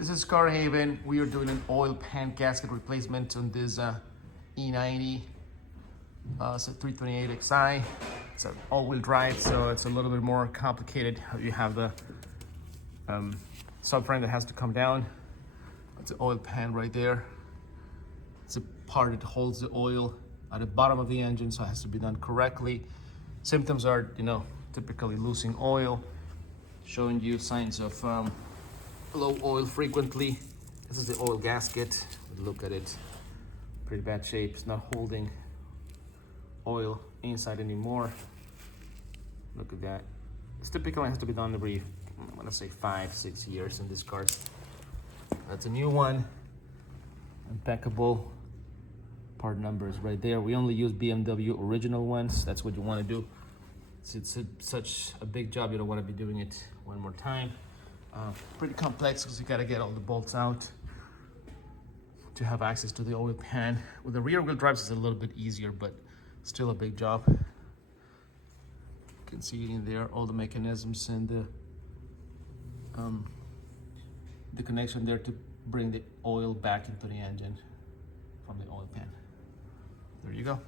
This is CarHavn. We are doing an oil pan gasket replacement on this E90. It's a 328xi. It's an all-wheel drive, so it's a little bit more complicated. You have the subframe that has to come down. It's an oil pan right there. It's a part that holds the oil at the bottom of the engine, so it has to be done correctly. Symptoms are, typically losing oil, showing you signs of low oil frequently. This is the oil gasket. Look at it, pretty bad shape. It's not holding oil inside anymore. Look at that. This typically has to be done every, I want to say 5-6 years in this car. That's a new one, impeccable. Part number is right there. We only use BMW original ones. That's what you want to do. It's such a big job, you don't want to be doing it one more time. Pretty complex because you got to get all the bolts out to have access to the oil pan. With the rear wheel drives, it's a little bit easier, but still a big job. You can see in there all the mechanisms and the connection there to bring the oil back into the engine from the oil pan. There you go.